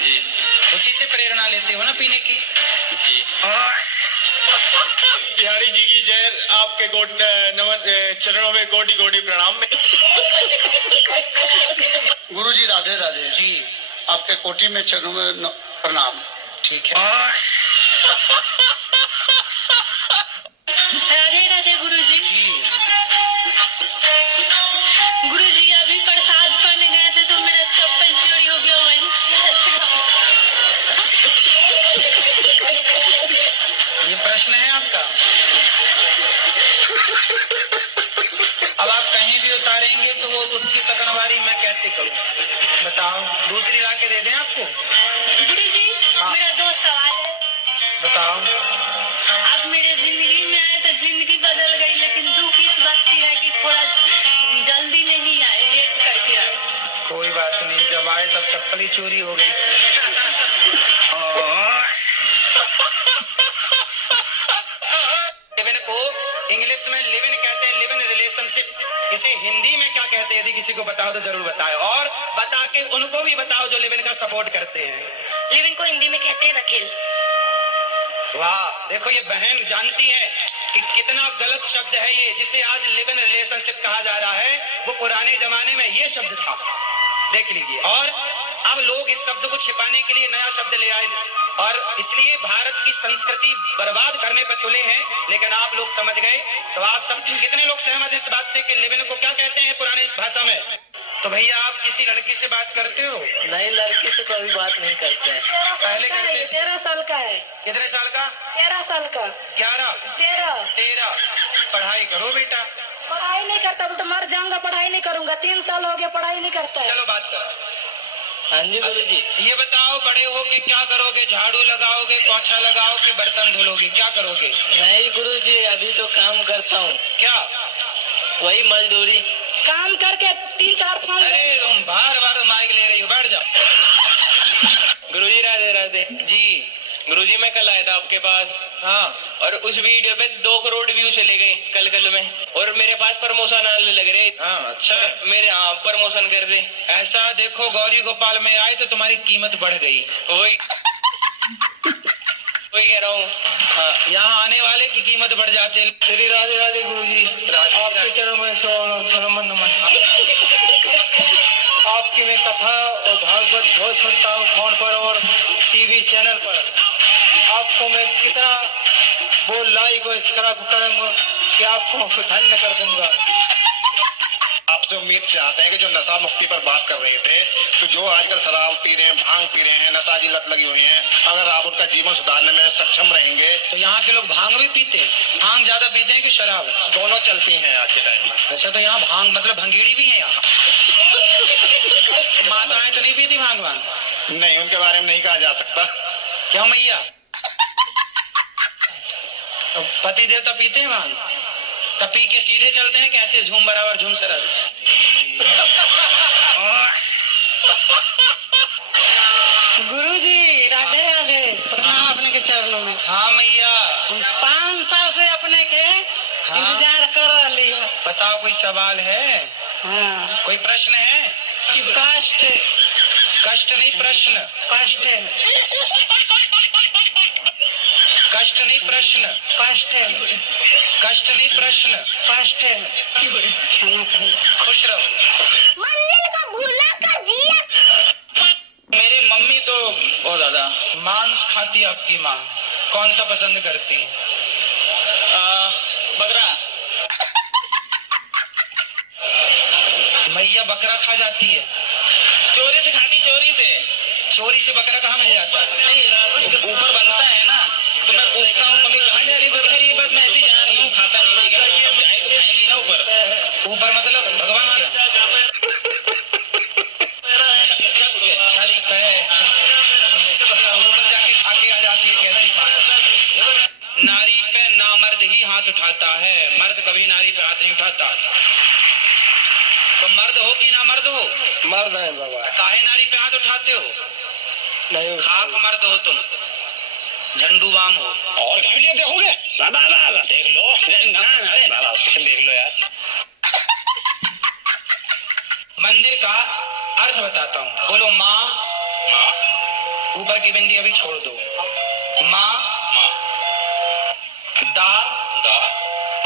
जी। उसी से प्रेरणा लेते हो ना पीने की। जी। बिहारी जी की जय। आपके चरणों में कोटि कोटि प्रणाम। गुरु जी राधे राधे जी, आपके कोटि में चरणों में प्रणाम। ठीक है। राधे राधे गुरु जी। गुरु जी अभी प्रसाद पढ़ने गए थे तो मेरा चप्पल चोरी हो गया, वहीं ये प्रश्न है आपका। अब आप कहीं भी उतारेंगे तो वो उसकी तकनवारी मैं कैसे करूं, बताओ। दूसरी ला के दे दें आपको। गुरु जी मेरा दो सवाल है। बताओ। आप मेरे जिंदगी में आए तो जिंदगी बदल गई, लेकिन दुख इस बात की है कि थोड़ा जल्दी नहीं आए, लेट करके आए। कोई बात नहीं, जब आए तब चप्पल ही चोरी हो गई। लिव इन को इंग्लिश में लिव इन कहते हैं, लिव इन रिलेशनशिप। इसे हिंदी में क्या कहते हैं, यदि किसी को बताओ तो जरूर बताओ, और बता के उनको भी बताओ जो लिव इन का सपोर्ट करते हैं। लिव इन को हिंदी में कहते हैं रखेल। वाह, देखो ये बहन जानती है कि कितना गलत शब्द है ये, जिसे आज लिव इन रिलेशनशिप कहा जा रहा है, वो पुराने जमाने में ये शब्द था। देख लीजिए। और अब लोग इस शब्द को छिपाने के लिए नया शब्द ले आए, और इसलिए भारत की संस्कृति बर्बाद करने पर तुले हैं। लेकिन आप लोग समझ गए, तो आप सब कितने लोग सहमत हैं इस बात से कि लिव इन को क्या कहते हैं पुरानी भाषा में? तो भैया आप किसी लड़की से बात करते हो? नहीं, लड़की से तो अभी बात नहीं करते हैं। पहले करते थे। 13 साल का है। कितने साल का? 13 साल का। 11 13। पढ़ाई करो बेटा। पढ़ाई नहीं करता, बोलते मर जाऊंगा, पढ़ाई नहीं करूंगा। 3 साल हो गया पढ़ाई नहीं करता है। चलो बात करो। हाँ जी गुरु जी। ये बताओ, बड़े हो के क्या करोगे? झाड़ू लगाओगे, पोछा लगाओगे, बर्तन धुलोगे, क्या करोगे? नहीं गुरु जी, अभी तो काम करता हूँ। क्या? वही मजदूरी। काम करके 3-4 फोन। अरे तुम बार बार माइक ले रही हो, बैठ जाओ। गुरु जी राधे राधे जी। गुरु जी मैं कल आया था आपके पास। हाँ। और उस वीडियो पे 2 करोड़ व्यू चले गए कल में, और मेरे पास प्रमोशन आने लग रहे। हाँ, अच्छा। मेरे प्रमोशन कर दे। ऐसा देखो, गौरी गोपाल में आए तो तुम्हारी कीमत बढ़ गई। वही कह रहा हूँ। हाँ, यहाँ आने वाले की कीमत बढ़ जाती है। श्री राधे राधे गुरु जी। आपके चरणों में नमन नमन। आपकी मैं कथा और भागवत बहुत सुनता हूँ फोन पर और टीवी चैनल पर। आपको मैं कितना वो लाइक और सब्सक्राइब करूंगा कि आपको धन्य कर दूंगा। आपसे उम्मीद चाहते हैं कि जो नशा मुक्ति पर बात कर रहे थे, तो जो आजकल शराब पी रहे हैं, भांग पी रहे हैं, नशा की लत लगी हुई है, अगर आप उनका जीवन सुधारने में सक्षम रहेंगे। तो यहाँ के लोग भांग भी पीते हैं? भांग ज्यादा पीते हैं कि शराब? दोनों चलती हैं आज के टाइम में। अच्छा, तो यहाँ भांग मतलब भंगीड़ी भी है यहाँ? माताएं तो नहीं पीती भांग? भांग नहीं, उनके बारे में नहीं कहा जा सकता। क्यों मैया? तो पति देवता पीते हैं भांग? तब पी के सीधे चलते हैं कैसे? झूम बराबर झूम सरल। गुरु जी राधे राधे, प्रणाम अपने के चरणों में। हाँ मैया। 5 साल से अपने के इंतजार कर रही है। बताओ, कोई सवाल है? हाँ। कोई प्रश्न है? कष्ट। कष्ट नहीं, प्रश्न। कष्ट। कष्ट नहीं, प्रश्न। कष्ट। कष्ट नहीं, प्रश्न। कष्ट। खुश रहो। मंदिर को भूला कर जिया। मेरी मम्मी तो बहुत ज्यादा मांस खाती है। आपकी माँ कौन सा पसंद करती है? बकरा। मैया बकरा खा जाती है? चोरी से खाती, चोरी से। चोरी से बकरा कहाँ मिल जाता है? नहीं, ऊपर बनता है ना, तो मैं पूछता हूँ मम्मी कहाँ जा रही है? बस मैं ऐसे जा रही हूँ, खाता नहीं है। जाए तो खाएंगे ना ऊपर। ऊपर मतलब भगवान क्या? छत पे ऊपर जाके खा के आ जाती है कैसी? नारी पे नामर्द ही हाथ उठाता है, मर्द कभी नारी पे हाथ नहीं उठाता। तो मर्द हो कि ना मर्द हो? मर्द है बाबा। काहे नारी पे हाथ उठाते हो? नहीं, खाक मर्द हो तुम, झंडू बाम हो। और क्या देखोगे? बाबा देख लो। देख लो यार। मंदिर का अर्थ बताता हूँ, बोलो माँ। ऊपर की बिंदी अभी छोड़ दो। माँ माँ, दा दा,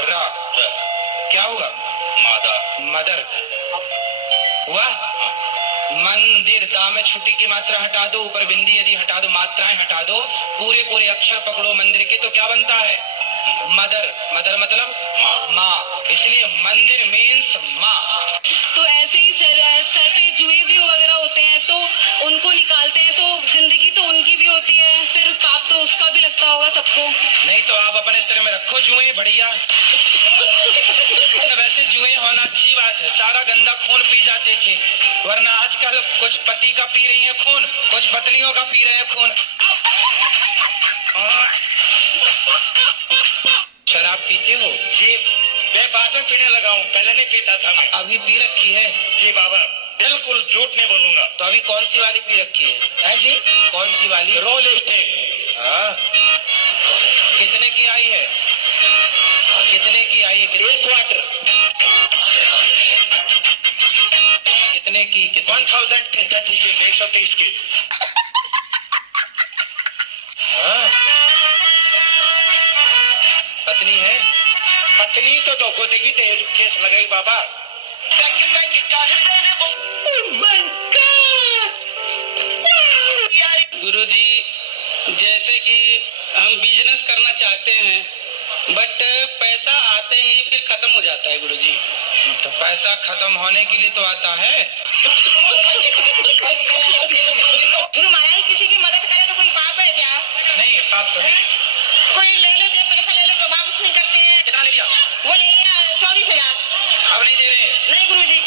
रा, र, क्या हुआ? मादा, मदर हुआ। मंदिर, दा में छुट्टी की मात्रा हटा दो, ऊपर बिंदी यदि हटा दो, मात्राएं हटा दो, पूरे पूरे अक्षर पकड़ो मंदिर के, तो क्या बनता है? मदर। मदर मतलब माँ, इसलिए मंदिर मीन्स माँ। तो ऐसे ही सर पे जुए भी वगैरह होते हैं तो उनको निकालते हैं, तो जिंदगी तो उनकी भी होती है, फिर पाप तो उसका भी लगता होगा सबको। नहीं तो आप अपने सिर में रखो जुए, बढ़िया। वैसे जुए होना अच्छी बात है, सारा गंदा खून पी जाते थे, वरना आजकल कुछ पति का पी रही है खून, कुछ पत्नियों का पी रहे हैं खून। शराब पीते हो? जी मैं बाद में पीने लगा हूँ, पहले नहीं पीता था मैं। अभी पी रखी है? जी बाबा, बिल्कुल झूठ नहीं बोलूंगा। तो अभी कौन सी वाली पी रखी है जी? कौन सी वाली? रोल स्टेक। हाँ। कितने की आई है? कितने की आई है? एक क्वार्टर। कितने की? कितने? 1,036 की। हाँ। पत्नी है? पत्नी तो धोखो देगी, केस लगाई बाबा। गुरुजी, जैसे कि हम बिजनेस करना चाहते हैं, बट पैसा आते ही फिर खत्म हो जाता है गुरुजी। तो पैसा खत्म होने के लिए तो आता है। गुरु महाराज किसी की मदद करे तो कोई पाप है क्या? नहीं, पाप तो है। कोई ले लेते पैसा ले ले तो वापस नहीं करते हैं। कितना ले लिया? वो ले लिया 24,000। अब नहीं दे रहे? नहीं गुरुजी।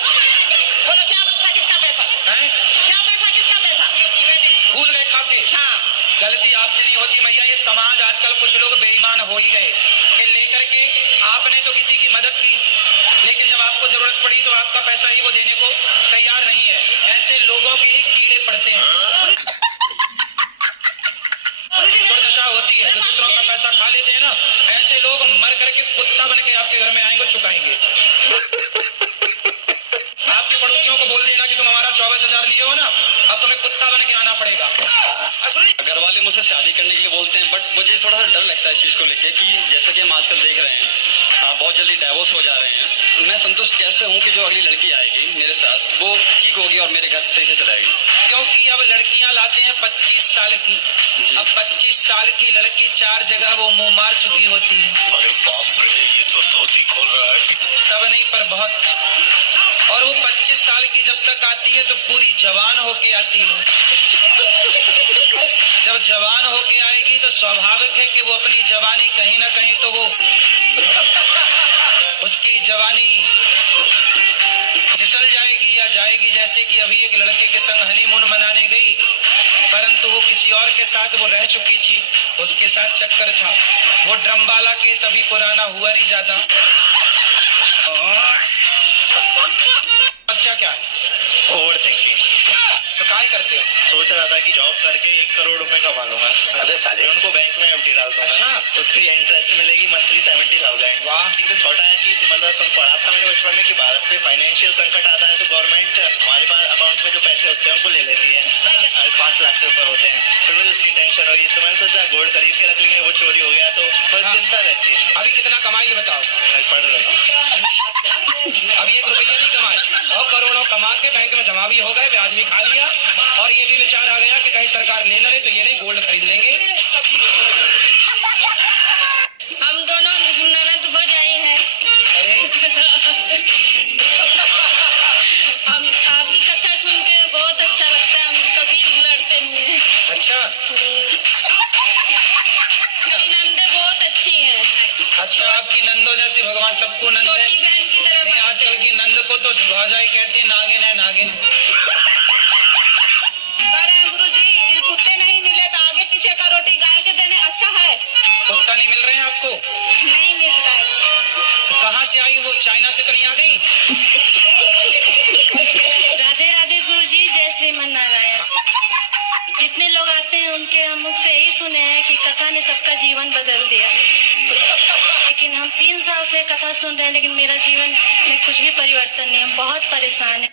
बोलो क्या था, किसका पैसा? हैं? क्या पैसा, किसका पैसा? भूल गए खा के? हाँ। गलती आपसे नहीं होती मैया, ये समाज आजकल कुछ लोग बेईमान हो ही गए कि लेकर के आपने तो किसी की मदद की, लेकिन जब आपको जरूरत पड़ी तो आपका पैसा ही वो देने को तैयार नहीं है। ऐसे लोगों के ही कीड़े पड़ते हैं। दुर्दशा होती है, जो दूसरों का पैसा खा लेते हैं ना, ऐसे लोग मर करके कुत्ता बन के आपके घर में आएंगे, छुपाएंगे। आपके पड़ोसियों को बोल देना कि तुम हमारा 24,000 लिए हो ना, अब तुम्हें कुत्ता बन के आना पड़ेगा। घर वाले मुझसे शादी करने के लिए बोलते हैं, बट मुझे थोड़ा सा डर लगता है इस चीज को लेके कि जैसा कि हम आजकल देख रहे हैं, बहुत जल्दी डाइवोर्स हो जा रहे हैं। मैं संतुष्ट कैसे हूँ कि जो अगली लड़की आएगी मेरे साथ वो ठीक होगी और मेरे घर सही से चलाएगी। क्योंकि अब लड़कियां लाते हैं 25 साल की। अब 25 साल की लड़की 4 जगह वो मुंह मार चुकी होती है। अरे बाप रे, ये तो धोती खोल रहा है। सब नहीं पर बहुत। और वो 25 साल की जब तक आती है तो पूरी जवान होके आती है। जब जवान होके आएगी तो स्वाभाविक है कि वो अपनी जवानी कहीं ना कहीं तो वो उसकी जवानी फिसल जाएगी या जाएगी। जैसे कि अभी एक लड़के के संग हनीमून मनाने गई, परंतु वो किसी और के साथ वो रह चुकी थी, उसके साथ चक्कर था। वो ड्रम वाला केस अभी पुराना हुआ नहीं ज्यादा। समस्या क्या है? Over thinking. तो काय करते हो? सोच रहा था कि जॉब करके 1 करोड़ रुपए कमा लूंगा। अरे साले उनको बैंक में एफडी डाल दूंगा। अच्छा। उसकी इंटरेस्ट मिलेगी मंथली 70,000। वाह। लेकिन छोटा है कि मतलब पढ़ा था मैंने बचपन में कि भारत से फाइनेंशियल संकट आता है तो गवर्नमेंट हमारे पास अकाउंट में जो पैसे होते हैं उनको ले लेती है। 5 लाख से ऊपर होते हैं। फिर मुझे उसकी टेंशन हुई तो मैंने सोचा गोल्ड खरीद के रख लेंगे, वो चोरी हो गया तो थोड़ी चिंता रहती है। अभी कितना कमाई ये बताओ? मैं पढ़ रहा हूँ। अभी 1 रुपया नहीं कमाए और करोड़ों कमा के बैंक में जमा भी हो गए, ब्याज भी खा लिया, और ये भी विचार आ गया कि कहीं सरकार ले न ले तो ये नहीं गोल्ड खरीद लेंगे। हम दोनों ननद हो गए हैं। अरे हम आपकी कथा सुन के बहुत अच्छा लगता है, हम कभी लड़ते नहीं हैं। अच्छा। मेरी नंदे बहुत अच्छी हैं। अच्छा, आपकी नंदो जैसी भगवान सबको नंद है। छोटी बहन की तरह नहीं, आजकल की नंद को तो भाजाई कहते हैं, नागिन है नागिन। बड़े हैं गुरुजी कि कुत्ते नहीं मिले तो आगे पीछे का रोटी गाय के देने अच्छा है। कुत्ता नहीं मिल रहे हैं आपको? नहीं मिलता है। तो कहाँ से आई वो? चाइना से तो नहीं आ गई? राधे राधे गुरुजी, जय श्रीमन नारायण। जितने लोग आते हैं उनके हम मुख से यही सुने हैं कि कथा ने सबका जीवन बदल दिया, लेकिन हम 3 साल से कथा सुन रहे हैं लेकिन मेरा जीवन में कुछ भी परिवर्तन नहीं। हम बहुत परेशान हैं।